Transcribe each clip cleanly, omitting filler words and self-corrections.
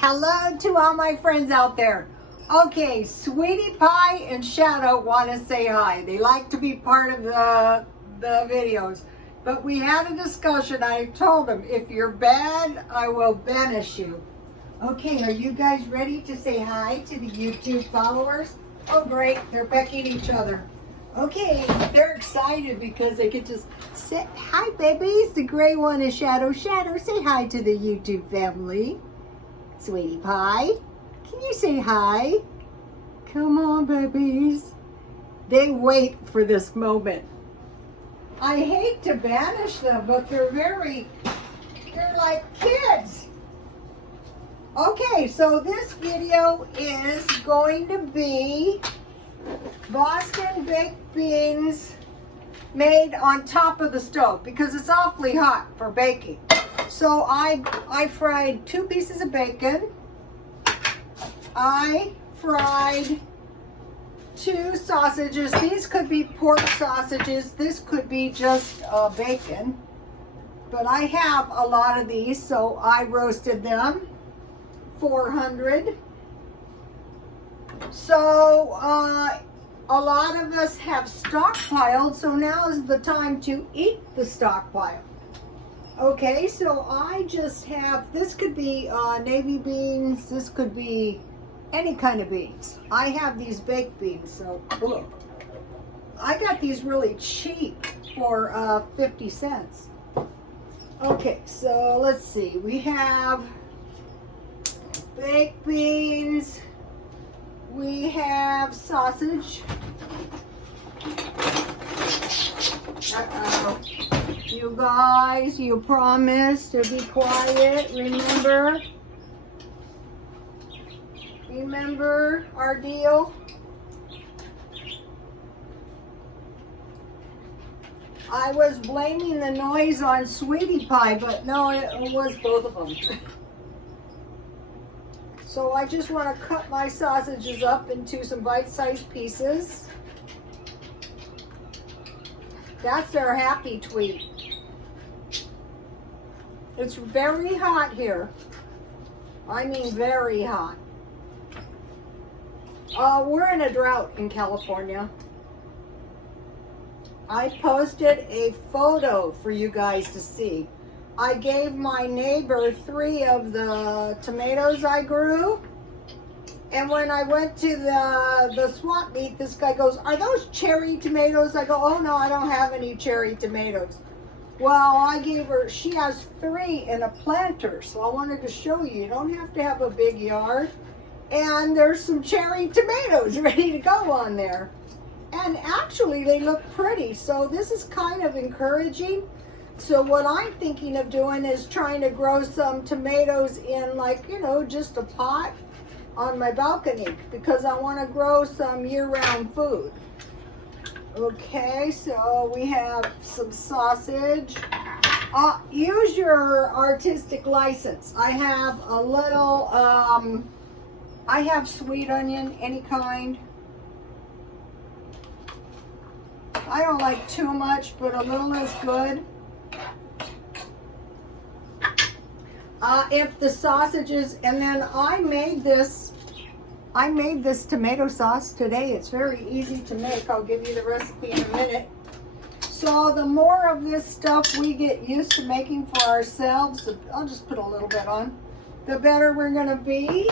Hello to all my friends out there. Okay, Sweetie Pie and Shadow want to say hi. They like to be part of the videos. But we had a discussion. I told them, if you're bad, I will banish you. Okay, are you guys ready to say hi to the YouTube followers? Oh, great. They're pecking each other. Okay, they're excited because they get to say, hi, babies. The gray one is Shadow. Shadow, say hi to the YouTube family. Sweetie Pie, can you say hi? Come on, babies. They wait for this moment. I hate to banish them, but they're like kids. Okay, so this video is going to be Boston baked beans made on top of the stove because it's awfully hot for baking. So I fried 2 pieces of bacon. I fried 2 sausages. These could be pork sausages. This could be just bacon. But I have a lot of these, so I roasted them. 400. So a lot of us have stockpiled, so now is the time to eat the stockpile. Okay, so I just have, this could be navy beans, this could be any kind of beans. I have these baked beans, so look. I got these really cheap for 50 cents. Okay, so let's see. We have baked beans. We have sausage. Uh-oh. You guys, you promised to be quiet. Remember our deal? I was blaming the noise on Sweetie Pie, but no, it was both of them. So I just want to cut my sausages up into some bite-sized pieces. That's their happy tweet. It's very hot here. I mean very hot. We're in a drought in California. I posted a photo for you guys to see. I gave my neighbor 3 of the tomatoes I grew. And when I went to the swap meet, this guy goes, "Are those cherry tomatoes?" I go, "Oh no, I don't have any cherry tomatoes." Well, I gave her, she has 3 in a planter, so I wanted to show you. You don't have to have a big yard. And there's some cherry tomatoes ready to go on there. And actually, they look pretty, so this is kind of encouraging. So what I'm thinking of doing is trying to grow some tomatoes in, like, you know, just a pot on my balcony because I want to grow some year-round food. Okay, so we have some sausage. Use your artistic license. I have a little, I have sweet onion, any kind. I don't like too much, but a little is good. If the sausages, and then I made this tomato sauce today. It's very easy to make. I'll give you the recipe in a minute. So the more of this stuff we get used to making for ourselves, I'll just put a little bit on, the better we're gonna be.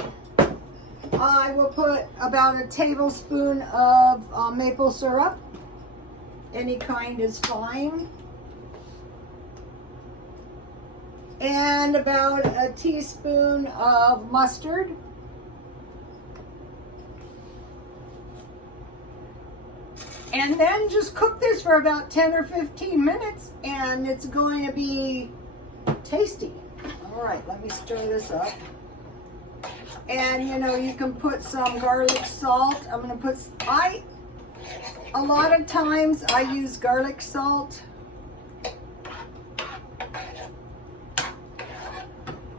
I will put about a tablespoon of maple syrup. Any kind is fine. And about a teaspoon of mustard. And then just cook this for about 10 or 15 minutes and it's going to be tasty. All right, let me stir this up. And you know, you can put some garlic salt. I'm going to put, a lot of times I use garlic salt.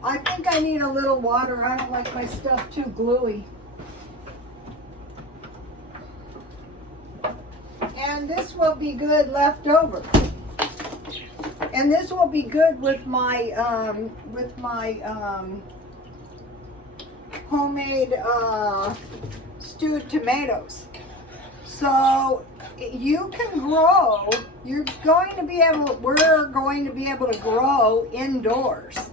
I think I need a little water. I don't like my stuff too gluey. And this will be good left over. And this will be good with my homemade stewed tomatoes. So you can grow, we're going to be able to grow indoors.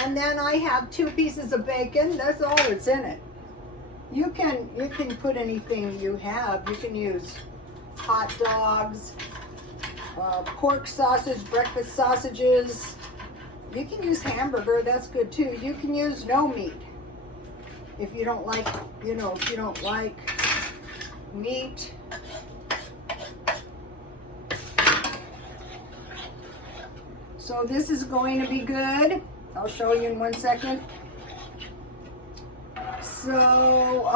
And then I have 2 pieces of bacon. That's all that's in it. You can put anything you have. You can use hot dogs, pork sausage, breakfast sausages. You can use hamburger. That's good too. You can use no meat if you don't like, if you don't like meat. So this is going to be good. I'll show you in 1 second. So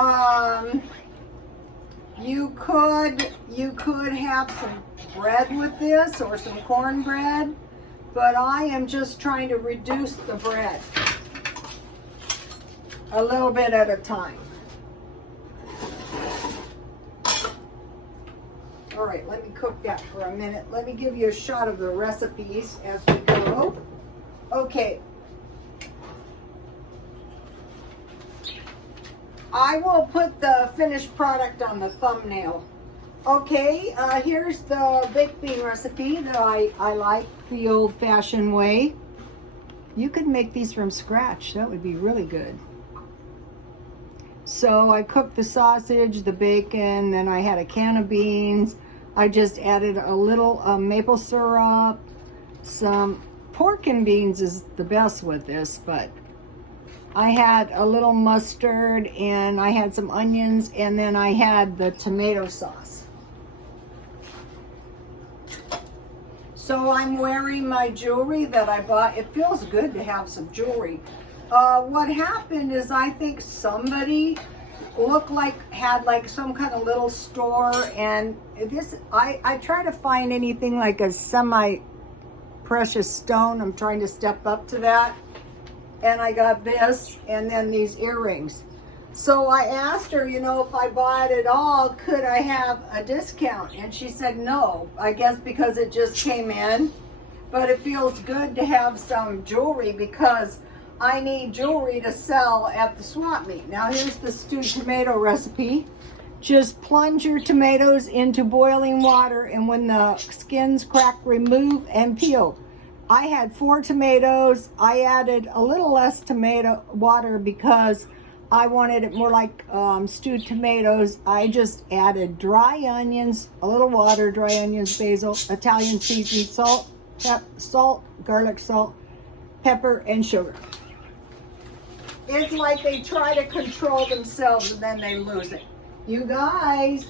you could have some bread with this or some cornbread, but I am just trying to reduce the bread a little bit at a time. All right, let me cook that for a minute. Let me give you a shot of the recipes as we go. Okay. I will put the finished product on the thumbnail. Okay, here's the baked bean recipe that I like the old-fashioned way. You could make these from scratch. That would be really good. So I cooked the sausage, the bacon, then I had a can of beans. I just added a little maple syrup. Some pork and beans is the best with this, but I had a little mustard and I had some onions, and then I had the tomato sauce. So I'm wearing my jewelry that I bought. It feels good to have some jewelry. What happened is I think somebody had like some kind of little store, and this I try to find anything like a semi-precious stone. I'm trying to step up to that. And I got this and then these earrings. So I asked her, if I bought it all, could I have a discount? And she said no, I guess because it just came in. But it feels good to have some jewelry because I need jewelry to sell at the swap meet. Now here's the stewed tomato recipe. Just plunge your tomatoes into boiling water, and when the skins crack, remove and peel. I had 4 tomatoes. I added a little less tomato water because I wanted it more like stewed tomatoes. I just added dry onions, a little water, dry onions, basil, Italian seasoning, salt, garlic salt, pepper, and sugar. It's like they try to control themselves and then they lose it. You guys.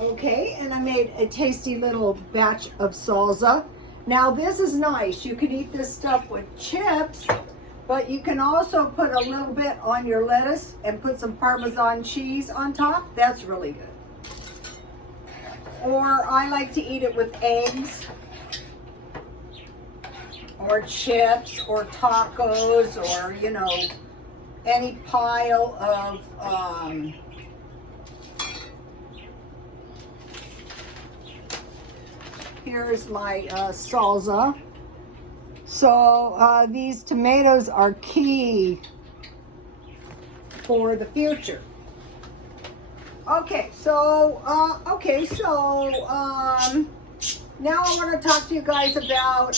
Okay, and I made a tasty little batch of salsa. Now this is nice. You can eat this stuff with chips, but you can also put a little bit on your lettuce and put some Parmesan cheese on top. That's really good. Or I like to eat it with eggs, or chips, or tacos, or any pile of here's my salsa. So these tomatoes are key for the future. Okay, so now I want to talk to you guys about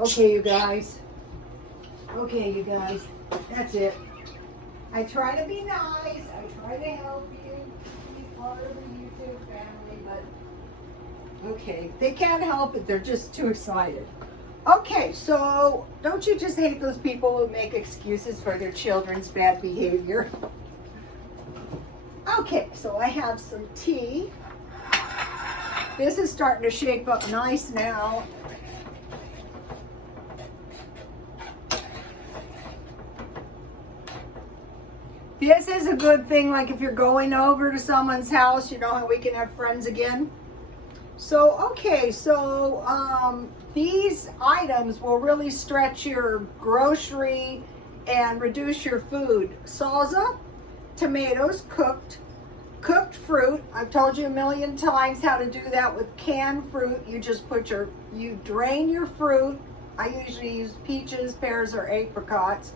okay you guys, that's it. I try to be nice, I try to help you be part of the YouTube family, but okay, they can't help it. They're just too excited. Okay, so don't you just hate those people who make excuses for their children's bad behavior? Okay, so I have some tea. This is starting to shape up nice now. This is a good thing, like if you're going over to someone's house, how we can have friends again. So, okay, so these items will really stretch your grocery and reduce your food. Salsa, tomatoes cooked cooked fruit. I've told you a million times how to do that with canned fruit. You just you drain your fruit. I usually use peaches, pears, or apricots.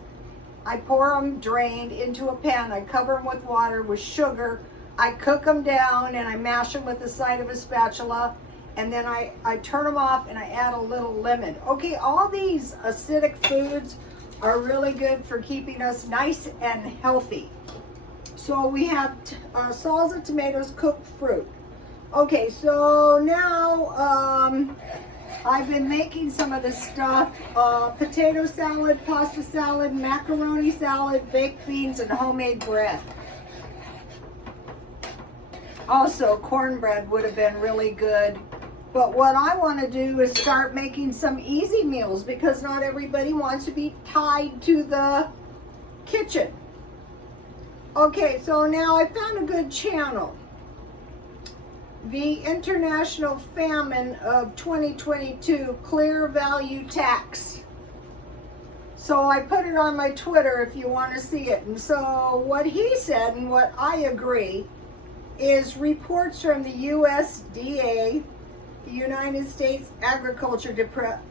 I pour them drained into a pan. I cover them with water with sugar. I cook them down and I mash them with the side of a spatula. And then I turn them off and I add a little lemon. Okay, all these acidic foods are really good for keeping us nice and healthy. So we have salsa, tomatoes, cooked fruit. Okay, so now I've been making some of this stuff. Potato salad, pasta salad, macaroni salad, baked beans, and homemade bread. Also, cornbread would have been really good. But what I want to do is start making some easy meals because not everybody wants to be tied to the kitchen. Okay, so now I found a good channel. The International Famine of 2022 Clear Value Tax. So I put it on my Twitter if you want to see it. And so what he said, and what I agree, is reports from the USDA, the United States Agriculture Department,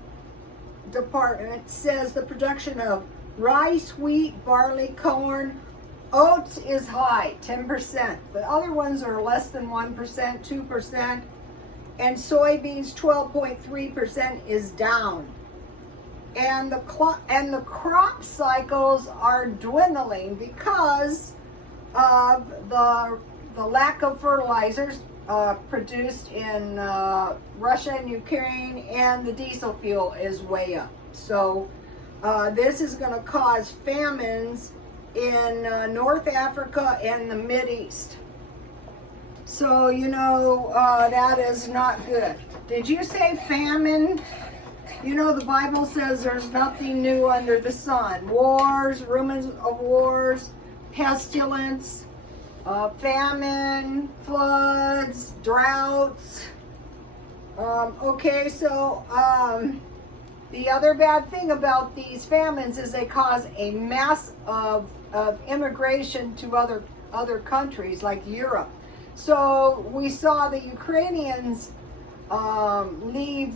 says the production of rice, wheat, barley, corn, oats is high, 10%. The other ones are less than 1%, 2%. And soybeans, 12.3% is down. And the crop cycles are dwindling because of the lack of fertilizers produced in Russia and Ukraine, and the diesel fuel is way up. So this is going to cause famines in North Africa and the Mideast. So, you know, that is not good. Did you say famine? You know, the Bible says there's nothing new under the sun. Wars, rumors of wars, pestilence, famine, floods, droughts. Okay, so the other bad thing about these famines is they cause a mass of immigration to other countries like Europe. So we saw the Ukrainians leave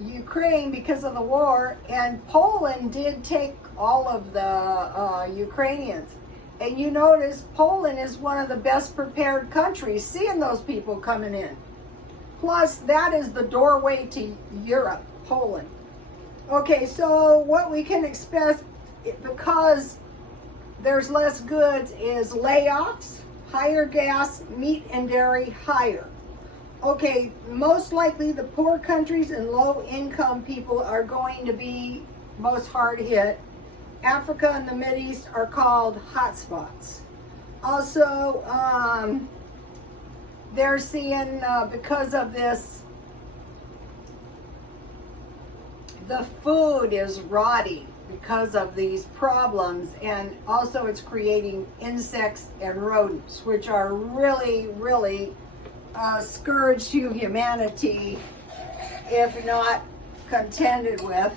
Ukraine because of the war, and Poland did take all of the Ukrainians. And you notice Poland is one of the best prepared countries, seeing those people coming in. Plus, that is the doorway to Europe, Poland. Okay, so what we can expect, because there's less goods, is layoffs, higher gas, meat and dairy higher. Okay, most likely the poor countries and low-income people are going to be most hard hit. Africa and the Mideast are called hotspots. Also, they're seeing, because of this, the food is rotting because of these problems, and also it's creating insects and rodents, which are really, really scourge to humanity if not contended with.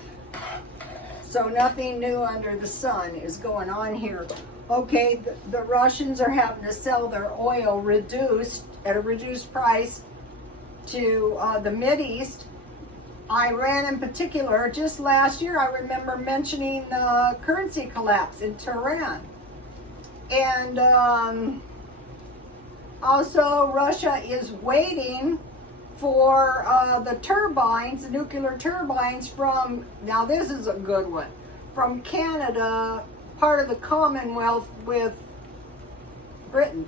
So nothing new under the sun is going on here. Okay, the Russians are having to sell their oil at a reduced price to the Mideast. Iran in particular, just last year I remember mentioning the currency collapse in Tehran. And also Russia is waiting for the turbines, the nuclear turbines from, now this is a good one, from Canada, part of the Commonwealth with Britain.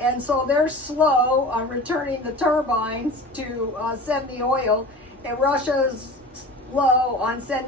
And so they're slow on returning the turbines to send the oil, and Russia's slow on sending